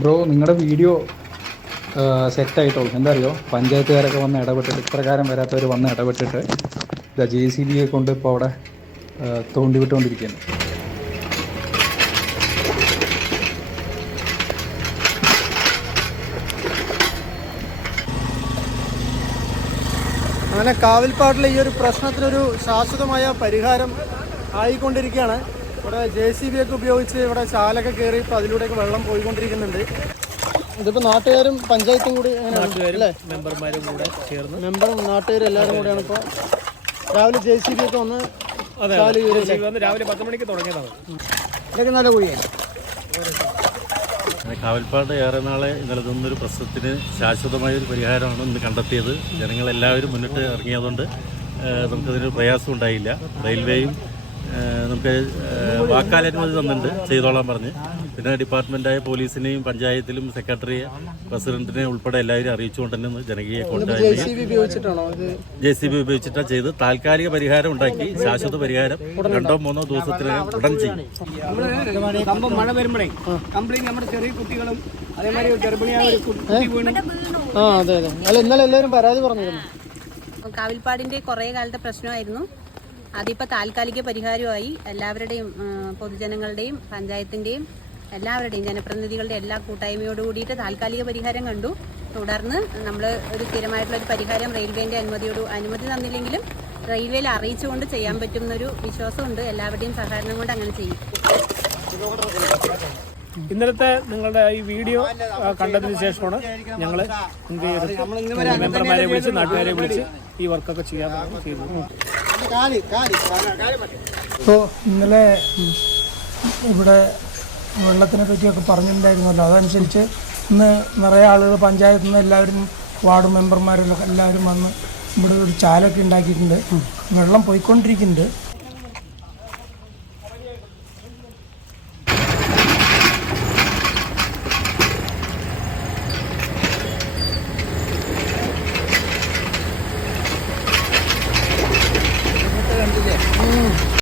Bro നിങ്ങളുടെ video സെറ്റായിട്ടുള്ളൂ. എന്താ അറിയോ, പഞ്ചായത്തുകാരൊക്കെ വന്ന് ഇടപെട്ടിട്ട്, ഇപ്രകാരം വരാത്തവർ വന്ന് ഇടപെട്ടിട്ട് ഇതാ JCB കൊണ്ട് ഇപ്പോൾ അവിടെ തോണ്ടി വിട്ടുകൊണ്ടിരിക്കുകയാണ്. അങ്ങനെ കാവിൽപ്പാട്ടിലെ ഈ ഒരു പ്രശ്നത്തിനൊരു ശാശ്വതമായ പരിഹാരം ആയിക്കൊണ്ടിരിക്കുകയാണ്. ഇവിടെ JCB ഒക്കെ ഉപയോഗിച്ച് ഇവിടെ ചാലൊക്കെ കയറി ഇപ്പോൾ അതിലൂടെയൊക്കെ വെള്ളം പോയിക്കൊണ്ടിരിക്കുന്നുണ്ട്. ഇതിപ്പോൾ നാട്ടുകാരും പഞ്ചായത്തും കൂടി അല്ലേ, മെമ്പർമാരും കൂടെ ചേർന്ന്, മെമ്പറും നാട്ടുകാരും എല്ലാവരും കൂടെയാണ് ഇപ്പോൾ രാവിലെ JCB ഒക്കെ വന്ന് രാവിലെ 10 മണിക്ക് തുടങ്ങിയതാണ്. ഇതൊക്കെ നല്ല കുഴിയാണ്. കാവൽപ്പാട് ഏറെ നാളെ നിലനിന്നൊരു പ്രശ്നത്തിന് ശാശ്വതമായൊരു പരിഹാരമാണ് ഇന്ന് കണ്ടെത്തിയത്. ജനങ്ങളെല്ലാവരും മുന്നിട്ട് ഇറങ്ങിയതുകൊണ്ട് നമുക്കതിനൊരു പ്രയാസം ഉണ്ടായില്ല. റെയിൽവേയും നമുക്ക് വാക്കാലനുമതി തന്നിട്ടുണ്ട്, ചെയ്തോളാൻ പറഞ്ഞ്. പിന്നെ ഡിപ്പാർട്ട്മെൻറ്റായ പോലീസിനെയും പഞ്ചായത്തിലും സെക്രട്ടറിയെ, പ്രസിഡന്റിനെ ഉൾപ്പെടെ എല്ലാവരും അറിയിച്ചുകൊണ്ട് തന്നെ ജനകീയ JCB ഉപയോഗിച്ചിട്ടാണ് ചെയ്ത് താൽക്കാലിക പരിഹാരം ഉണ്ടാക്കി. ശാശ്വത പരിഹാരം 2-3 ദിവസത്തിനകം ഉടൻ ചെയ്യും. മഴ വരുമ്പോഴേ കംപ്ലീറ്റ് നമ്മുടെ ചെറിയ കുട്ടികളും അതേമാതിരി ഗർഭിണിയായ അതെ അതെ. അല്ല, ഇന്നലെ എല്ലാവരും പരാതി പറഞ്ഞിരുന്നു. കാവിൽപ്പാടിന്റെ കുറേ കാലത്തെ പ്രശ്നമായിരുന്നു. അതിപ്പോൾ താൽക്കാലിക പരിഹാരമായി. എല്ലാവരുടെയും പൊതുജനങ്ങളുടെയും പഞ്ചായത്തിൻ്റെയും എല്ലാവരുടെയും ജനപ്രതിനിധികളുടെ എല്ലാ കൂട്ടായ്മയോട് കൂടിയിട്ട് താൽക്കാലിക പരിഹാരം കണ്ടു. തുടർന്ന് നമ്മൾ ഒരു സ്ഥിരമായിട്ടുള്ളൊരു പരിഹാരം റെയിൽവേൻ്റെ അനുമതി തന്നില്ലെങ്കിലും റെയിൽവേയിൽ അറിയിച്ചുകൊണ്ട് ചെയ്യാൻ പറ്റുന്നൊരു വിശ്വാസമുണ്ട്. എല്ലാവരുടെയും സഹകരണം കൊണ്ട് അങ്ങനെ ചെയ്യും. ഇന്നലത്തെ നിങ്ങളുടെ ഈ വീഡിയോ കണ്ടതിന് ശേഷമാണ് ഞങ്ങൾ മെമ്പർമാരെ വിളിച്ച് നാട്ടുകാരെ വിളിച്ച് ഈ വർക്കൊക്കെ ചെയ്യാൻ ചെയ്തു. ഇപ്പോൾ ഇന്നലെ ഇവിടെ വെള്ളത്തിനെ പറ്റിയൊക്കെ പറഞ്ഞിട്ടുണ്ടായിരുന്നല്ലോ. അതനുസരിച്ച് ഇന്ന് നിറയെ ആളുകൾ പഞ്ചായത്തിൽ നിന്ന് എല്ലാവരും വാർഡ് മെമ്പർമാരെല്ലാം എല്ലാവരും വന്ന് ഇവിടെ ഒരു ചാലൊക്കെ ഉണ്ടാക്കിയിട്ടുണ്ട്. വെള്ളം പോയിക്കൊണ്ടിരിക്കുന്നുണ്ട്.